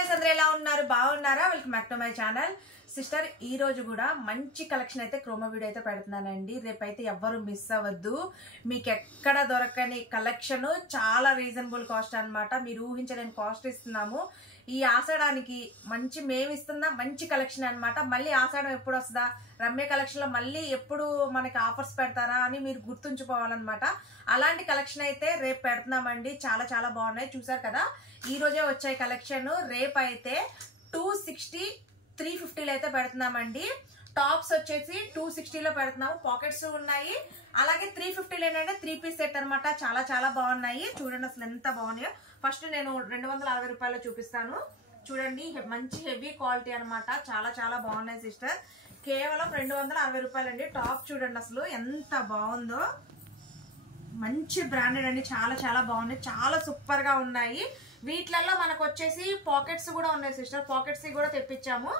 అందరూ ఎలా ఉన్నారు? బాగున్నారా? Welcome back to my channel. Sister, ఈ రోజు కూడా మంచి కలెక్షన్ అయితే క్రోమా వీడియో అయితే పెడుతున్నానండి. రేపైతే ఎవ్వరు మిస్ అవ్వద్దు. మీకు ఎక్కడ దొరకని కలెక్షన్, చాలా రీజనబుల్ కాస్ట్ అన్నమాట. మీరు ఊహించలేని కాస్ట్ ఇస్తున్నాము. ఈ ఆషాఢానికి మేము ఇస్తున్న మంచి కలెక్షన్ అన్నమాట. మళ్ళీ ఆషాఢం ఎప్పుడు వస్తుందా, రమ్య కలెక్షన్ లో మళ్ళీ ఎప్పుడు మనకి ఆఫర్స్ పెడతారా అని మీరు గుర్తుంచుకోవాలన్నమాట. అలాంటి కలెక్షన్ అయితే రేపు పెడుతున్నామండి. చాలా చాలా బాగున్నాయి, చూసారు కదా. ఈ రోజే వచ్చాయి కలెక్షన్. రేపు అయితే 260, 350లో అయితే పెడుతున్నామండి. టాప్స్ వచ్చేసి 260లో పెడుతున్నాము. పాకెట్స్ ఉన్నాయి. అలాగే 350లో ఏంటంటే 3 పీస్ సెట్ అనమాట. చాలా చాలా బాగున్నాయి. చూడండి అసలు ఎంత బాగున్నాయో. ఫస్ట్ నేను 260 రూపాయలు చూపిస్తాను. చూడండి, మంచి హెవీ క్వాలిటీ అనమాట. చాలా చాలా బాగున్నాయి సిస్టర్. కేవలం 260 రూపాయలు అండి. టాప్ చూడండి అసలు ఎంత బాగుందో. మంచి బ్రాండెడ్ అండి. చాలా చాలా బాగున్నాయి. చాలా సూపర్ గా ఉన్నాయి. వీటిలలో మనకు వచ్చేసి పాకెట్స్ కూడా ఉన్నాయి సిస్టర్. పాకెట్స్ కూడా తెప్పించాము.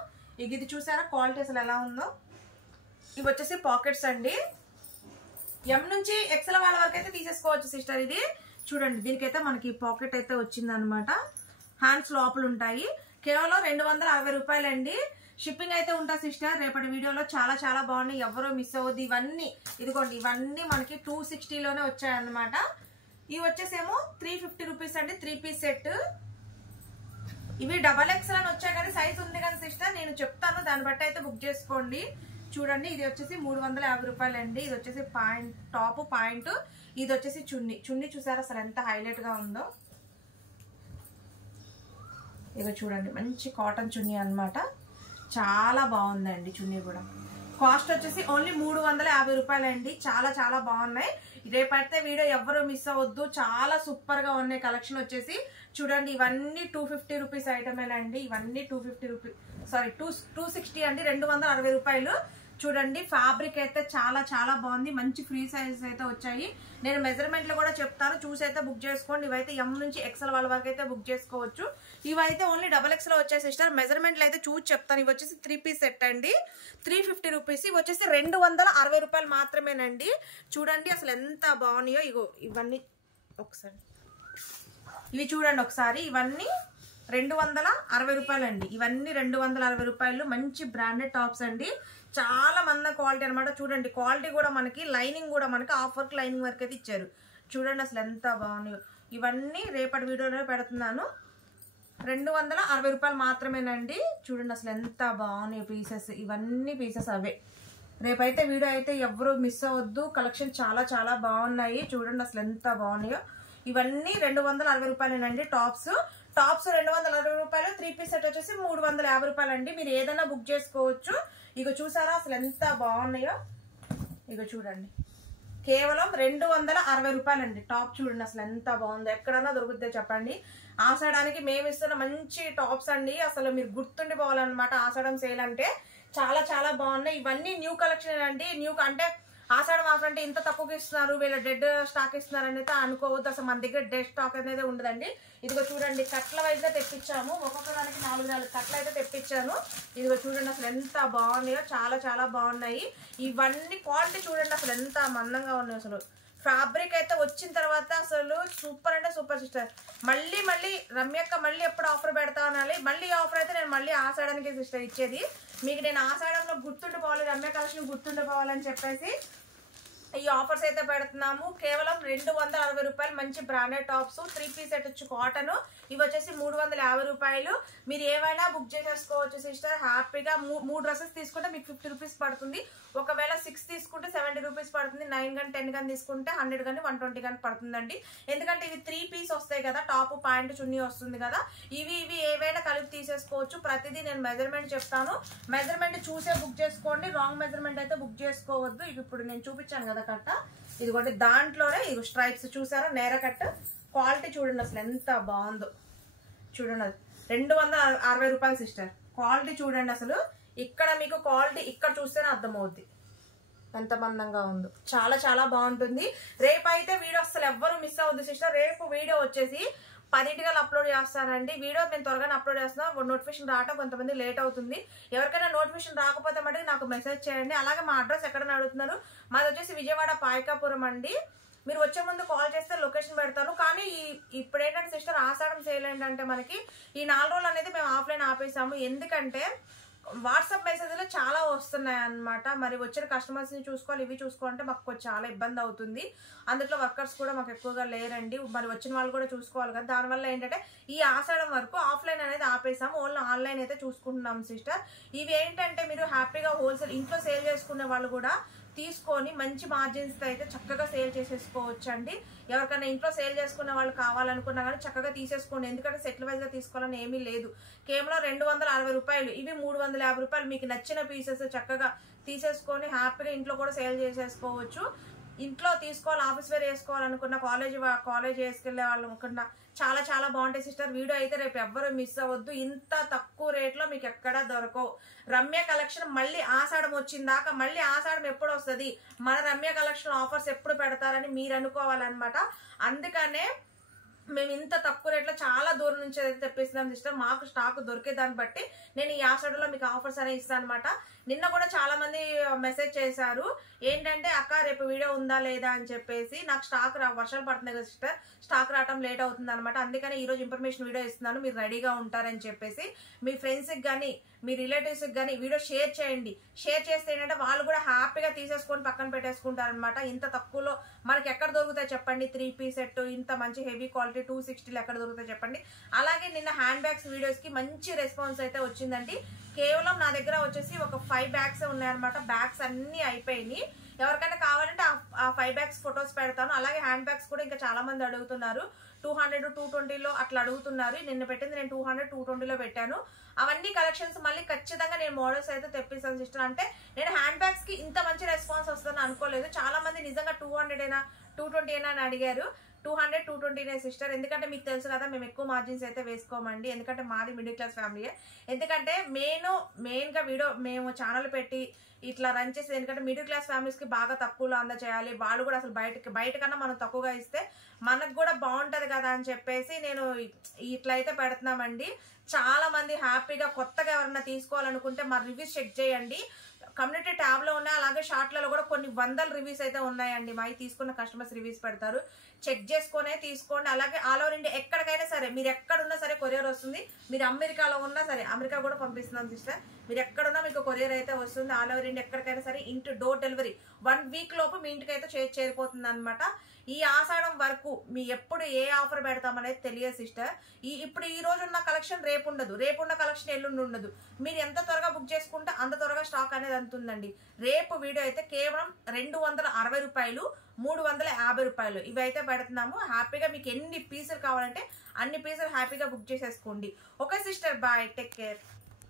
ఇది చూసారా క్వాలిటీ అసలు ఎలా ఉందో. ఇవి వచ్చేసి పాకెట్స్ అండి. ఎం నుంచి ఎక్సెల్ వాళ్ళ వరకు అయితే తీసేసుకోవచ్చు సిస్టర్. ఇది చూడండి, దీనికైతే మనకి పాకెట్ అయితే వచ్చింది అనమాట. హ్యాండ్స్ లోపల ఉంటాయి. కేవలం 260 రూపాయలండి. షిప్పింగ్ అయితే ఉంటుంది సిస్టర్. రేపటి వీడియోలో చాలా చాలా బాగున్నాయి, ఎవరో మిస్ అవ్వద్దు. ఇవన్నీ ఇదిగోండి, ఇవన్నీ మనకి 260లోనే వచ్చాయన్నమాట. ఇవి వచ్చేసేమో 350 రూపీస్ అండి. 3 పీస్ సెట్. ఇవి XXL అని వచ్చాయి కానీ సైజ్ ఉంది కదా సిస్టర్, నేను చెప్తాను, దాన్ని బట్టి అయితే బుక్ చేసుకోండి. చూడండి, ఇది వచ్చేసి 350 రూపాయలండి. ఇది వచ్చేసి పాయింట్, టాప్ పాయింట్. ఇది వచ్చేసి చున్నీ. చున్నీ చూసారా అసలు ఎంత హైలైట్ గా ఉందో. ఇదో చూడండి, మంచి కాటన్ చున్నీ అన్నమాట. చాలా బాగుందండి చున్నీ కూడా. కాస్ట్ వచ్చేసి ఓన్లీ 350 రూపాయలండి. చాలా చాలా బాగున్నాయి. రేపైతే వీడియో ఎవ్వరూ మిస్ అవ్వద్దు. చాలా సూపర్ గా ఉన్నాయి కలెక్షన్ వచ్చేసి. చూడండి, ఇవన్నీ 250 రూపీస్ ఐటమేనండి. ఇవన్నీ 250 రూపీస్, సారీ 260 అండి. 260 రూపాయలు. చూడండి, ఫ్యాబ్రిక్ అయితే చాలా చాలా బాగుంది. మంచి ఫ్రీ సైజెస్ అయితే వచ్చాయి. నేను మెజర్మెంట్లు కూడా చెప్తాను, చూసి అయితే బుక్ చేసుకోండి. ఇవైతే ఎం నుంచి ఎక్సెల్ వాళ్ళ వరకు అయితే బుక్ చేసుకోవచ్చు. ఇవైతే ఓన్లీ XXL వచ్చాయి సిస్టర్. మెజర్మెంట్లు అయితే చూసి చెప్తాను. ఇవి వచ్చేసి 3 పీస్ సెట్ అండి. 350 రూపీస్. ఇవి వచ్చేసి 260 రూపాయలు మాత్రమేనండి. చూడండి అసలు ఎంత బాగున్నాయో. ఇగో ఇవన్నీ ఒకసారి ఇవి చూడండి ఒకసారి. ఇవన్నీ 260 రూపాయలండి. ఇవన్నీ 260 రూపాయలు. మంచి బ్రాండెడ్ టాప్స్ అండి. చాలా మంది క్వాలిటీ అనమాట. చూడండి, క్వాలిటీ కూడా మనకి, లైనింగ్ కూడా మనకి హాఫ్ వర్క్ లైనింగ్ వర్క్ అయితే ఇచ్చారు. చూడండి అసలు ఎంత బాగున్నాయో. ఇవన్నీ రేపటి వీడియోలో పెడుతున్నాను. 260 రూపాయలు మాత్రమేనండి. చూడండి అసలు ఎంత బాగున్నాయి పీసెస్. ఇవన్నీ పీసెస్ అవే. రేపైతే వీడియో అయితే ఎవరు మిస్ అవ్వద్దు. కలెక్షన్ చాలా చాలా బాగున్నాయి. చూడండి అసలు ఎంత బాగున్నాయో. ఇవన్నీ 260 రూపాయలేనండి. టాప్స్ 260 రూపాయలు. 3 పీస్ సెట్ వచ్చేసి 350 రూపాయలండి. మీరు ఏదైనా బుక్ చేసుకోవచ్చు. ఇక చూసారా అసలు ఎంత బాగున్నాయో. ఇక చూడండి, కేవలం 260 రూపాయలండి. టాప్ చూడండి అసలు ఎంత బాగుందో. ఎక్కడన్నా దొరుకుతుందో చెప్పండి. ఆషాఢానికి మేము ఇస్తున్న మంచి టాప్స్ అండి. అసలు మీరు గుర్తుండిపోవాలన్నమాట. ఆషాఢం సేల్ అంటే చాలా చాలా బాగున్నాయి. ఇవన్నీ న్యూ కలెక్షన్ అండి. న్యూ అంటే ఆషాఢం ఆఫర్ అంటే ఇంత తక్కువకి ఇస్తున్నారు, వీళ్ళ డెడ్ స్టాక్ ఇస్తున్నారు అనేది అనుకోవద్దు. అసలు మన దగ్గర డెడ్ స్టాక్ అనేది ఉండదండి. ఇదిగో చూడండి, కట్ల వైజ్ గా తెప్పించాము. ఒక్కొక్క దానికి 4 కట్లు అయితే తెప్పించాను. ఇదిగో చూడండి అసలు ఎంత బాగున్నాయో. చాలా చాలా బాగున్నాయి. ఇవన్నీ క్వాలిటీ చూడండి అసలు ఎంత మందంగా ఉన్నాయి. అసలు ఫ్యాబ్రిక్ అయితే వచ్చిన తర్వాత అసలు సూపర్ అంటే సూపర్ సిస్టర్. మళ్ళీ రమ్యక్క మళ్ళీ ఎప్పుడు ఆఫర్ పెడతా అనాలి. మళ్ళీ ఆఫర్ అయితే నేను మళ్ళీ ఆషాఢానికి సిస్టర్ ఇచ్చేది. మీకు నేను ఆషాఢంలో గుర్తుండిపోవాలి, రమ్య కలెక్షన్ గుర్తుండిపోవాలని చెప్పేసి ఈ ఆఫర్స్ అయితే పెడుతున్నాము. కేవలం 260 రూపాయలు. మంచి బ్రాండెడ్ టాప్స్. 3 పీస్ సెట్ వచ్చి కాటన్. ఇవి వచ్చేసి 350 రూపాయలు. మీరు ఏవైనా బుక్ చేసేసుకోవచ్చు సిస్టర్ హ్యాపీగా. 3 డ్రెస్సెస్ తీసుకుంటే మీకు 50 రూపీస్ పడుతుంది. ఒకవేళ 6 తీసుకుంటే 70 రూపీస్ పడుతుంది. 9 కానీ 10 కానీ తీసుకుంటే 100 కానీ 120 కానీ పడుతుందండి. ఎందుకంటే ఇవి 3 పీస్ వస్తాయి కదా. టాప్ పాయింట్ చున్నీ వస్తుంది కదా. ఇవి ఏవైనా కలిపి తీసేసుకోవచ్చు. ప్రతిదీ నేను మెజర్మెంట్ చెప్తాను. మెజర్మెంట్ చూసే బుక్ చేసుకోండి. రాంగ్ మెజర్మెంట్ అయితే బుక్ చేసుకోవద్దు. ఇవి ఇప్పుడు నేను చూపించాను కదా కట్ట, ఇదిగోండి దాంట్లోనే ఇది స్ట్రైప్స్ చూసారా, నేర కట్ట. క్వాలిటీ చూడండి అసలు ఎంత బాగుందో. చూడండి, 260 రూపాయలు సిస్టర్. క్వాలిటీ చూడండి అసలు. ఇక్కడ మీకు క్వాలిటీ ఇక్కడ చూస్తేనే అర్థమవుద్ది ఎంత మందంగా ఉందో. చాలా చాలా బాగుంటుంది. రేపు అయితే వీడియో అసలు ఎవ్వరు మిస్ అవ్వద్దు సిస్టర్. రేపు వీడియో వచ్చేసి 10 అప్లోడ్ చేస్తానండి. వీడియో నేను త్వరగానే అప్లోడ్ చేస్తున్నాను. నోటిఫికేషన్ రావటం కొంతమంది లేట్ అవుతుంది. ఎవరికైనా నోటిఫికేషన్ రాకపోతే మటుకు నాకు మెసేజ్ చేయండి. అలాగే మా అడ్రస్ ఎక్కడైనా అడుగుతున్నారు. మాది వచ్చేసి విజయవాడ పాయకాపురం అండి. మీరు వచ్చే ముందు కాల్ చేస్తే లొకేషన్ పెడతాను. కానీ ఇప్పుడు ఏంటంటే సిస్టర్ ఆషాఢం సేల్ ఏంటంటే మనకి ఈ 4 రోజులు అనేది మేము ఆఫ్లైన్ ఆపేసాము. ఎందుకంటే వాట్సాప్ మెసేజ్లో చాలా వస్తున్నాయి అన్నమాట. మరి వచ్చిన కస్టమర్స్ని చూసుకోవాలి, ఇవి చూసుకోవాలంటే మాకు చాలా ఇబ్బంది అవుతుంది. అందులో వర్కర్స్ కూడా మాకు ఎక్కువగా లేరండి. మరి వచ్చిన వాళ్ళు కూడా చూసుకోవాలి కదా. దానివల్ల ఏంటంటే ఈ ఆషాఢం వరకు ఆఫ్లైన్ అనేది ఆపేసాము. ఓన్లీ ఆన్లైన్ అయితే చూసుకుంటున్నాం సిస్టర్. ఇవి ఏంటంటే మీరు హ్యాపీగా హోల్సేల్ ఇంట్లో సేల్ చేసుకునే వాళ్ళు కూడా తీసుకొని మంచి మార్జిన్స్ అయితే చక్కగా సేల్ చేసేసుకోవచ్చు అండి. ఎవరికైనా ఇంట్లో సేల్ చేసుకునే వాళ్ళు కావాలనుకున్నా కానీ చక్కగా తీసేసుకోండి. ఎందుకంటే సెటిల్ వైజ్ గా తీసుకోవాలని ఏమీ లేదు. కేవలం 260 రూపాయలు, ఇవి 350 రూపాయలు. మీకు నచ్చిన పీసెస్ చక్కగా తీసేసుకొని హ్యాపీగా ఇంట్లో కూడా సేల్ చేసేసుకోవచ్చు. ఇంట్లో తీసుకోవాలి, ఆఫీస్ వేర్ వేసుకోవాలనుకున్న, కాలేజ్ వేసుకెళ్లే వాళ్ళు అనుకున్న చాలా చాలా బాగుంటాయి సిస్టర్. వీడియో అయితే రేపు ఎవ్వరు మిస్ అవ్వద్దు. ఇంత తక్కువ రేట్లో మీకు ఎక్కడా దొరకవు. రమ్య కలెక్షన్ మళ్ళీ ఆషాఢం వచ్చిందాక, మళ్ళీ ఆషాఢం ఎప్పుడు వస్తుంది, మన రమ్య కలెక్షన్ ఆఫర్స్ ఎప్పుడు పెడతారని మీరు అనుకోవాలన్నమాట. అందుకనే మేము ఇంత తక్కువ రేట్లో చాలా దూరం నుంచి అయితే తెప్పిస్తున్నాం సిస్టర్. మాకు స్టాక్ దొరికే దాన్ని బట్టి నేను ఈ ఆషాఢంలో మీకు ఆఫర్స్ అనేవి ఇస్తాను అనమాట. నిన్న కూడా చాలా మంది మెసేజ్ చేశారు ఏంటంటే అక్క రేపు వీడియో ఉందా లేదా అని చెప్పేసి. నాకు స్టాక్ వర్షాలు పడుతున్నాయి కదా సిస్టర్, స్టాక్ రావడం లేట్ అవుతుంది అనమాట. అందుకని ఈ రోజు ఇన్ఫర్మేషన్ వీడియో ఇస్తున్నాను, మీరు రెడీగా ఉంటారని చెప్పేసి. మీ ఫ్రెండ్స్కి కానీ మీ రిలేటివ్స్కి కానీ వీడియో షేర్ చేయండి. షేర్ చేస్తే ఏంటంటే వాళ్ళు కూడా హ్యాపీగా తీసేసుకొని పక్కన పెట్టేసుకుంటారనమాట. ఇంత తక్కువలో మనకి ఎక్కడ దొరుకుతాయి చెప్పండి? 3 పీస్ సెట్ ఇంత మంచి హెవీ క్వాలిటీ 260లో ఎక్కడ దొరుకుతాయి చెప్పండి? అలాగే నిన్న హ్యాండ్ బ్యాగ్స్ వీడియోస్ కి మంచి రెస్పాన్స్ అయితే వచ్చిందండి. కేవలం నా దగ్గర వచ్చేసి ఒక 5 బ్యాగ్స్ ఉన్నాయన్నమాట. బ్యాగ్స్ అన్ని అయిపోయినాయి. ఎవరికైనా కావాలంటే ఆ 5 బ్యాగ్స్ ఫొటోస్ పెడతాను. అలాగే హ్యాండ్ బ్యాగ్స్ కూడా ఇంకా చాలా మంది అడుగుతున్నారు. 200, 220లో అట్లా అడుగుతున్నారు. నిన్న పెట్టింది నేను 200, 220లో పెట్టాను. అవన్నీ కలెక్షన్స్ మళ్ళీ ఖచ్చితంగా నేను మోడల్స్ అయితే తెప్పిస్తాను సిస్టర్. అంటే నేను హ్యాండ్ బ్యాగ్స్ కి ఇంత మంచి రెస్పాన్స్ వస్తుందని అనుకోలేదు. చాలా మంది నిజంగా 200 అయినా 220 అయినా అని అడిగారు. 200, 220 సిస్టర్. ఎందుకంటే మీకు తెలుసు కదా మేము ఎక్కువ మార్జిన్స్ అయితే వేసుకోమండి. ఎందుకంటే మాది మిడిల్ క్లాస్ ఫ్యామిలీయే. ఎందుకంటే మెయిన్ గా వీడియో మేము ఛానల్ పెట్టి ఇట్లా రన్ చేసేది ఎందుకంటే మిడిల్ క్లాస్ ఫ్యామిలీస్ కి బాగా తక్కువలో అందజేయాలి. వాళ్ళు కూడా అసలు బయట కన్నా మనం తక్కువగా ఇస్తే మనకు కూడా బాగుంటది కదా అని చెప్పేసి నేను ఇట్లా అయితే పెడుతున్నామండి. చాలా మంది హ్యాపీగా కొత్తగా ఎవరన్నా తీసుకోవాలనుకుంటే మా రివ్యూస్ చెక్ చేయండి. కమ్యూనిటీ ట్యాబ్ లో ఉన్నాయి. అలాగే షార్ట్లలో కూడా కొన్ని 100 రివ్యూస్ అయితే ఉన్నాయండి. మా తీసుకున్న కస్టమర్స్ రివ్యూస్ పెడతారు. చెక్ చేసుకునే తీసుకోండి. అలాగే ఆల్ ఓవర్ ఇండియా ఎక్కడికైనా సరే, మీరు ఎక్కడున్నా సరే కొరియర్ వస్తుంది. మీరు అమెరికాలో ఉన్నా సరే, అమెరికా కూడా పంపిస్తున్నాం సిస్టర్. మీరు ఎక్కడున్నా మీకు కొరియర్ అయితే వస్తుంది. ఆల్ ఓవర్ ఇండియా ఎక్కడికైనా సరే ఇంటి డోర్ డెలివరీ 1 వీక్ లోపు మీ ఇంటికి అయితే చేరిపోతుంది అనమాట. ఈ ఆషాఢం వరకు మీ ఎప్పుడు ఏ ఆఫర్ పెడతామనేది తెలియదు సిస్టర్. ఇప్పుడు ఈ రోజు ఉన్న కలెక్షన్ రేపు ఉండదు, రేపు ఉన్న కలెక్షన్ ఎల్లుండి ఉండదు. మీరు ఎంత త్వరగా బుక్ చేసుకుంటే అంత త్వరగా స్టాక్ అనేది అందుతుందండి. రేపు వీడియో అయితే కేవలం 260 రూపాయలు, 350 రూపాయలు ఇవి అయితే పెడుతున్నాము. హ్యాపీగా మీకు ఎన్ని పీసులు కావాలంటే అన్ని పీసులు హ్యాపీగా బుక్ చేసేసుకోండి. Okay sister, bye, take care.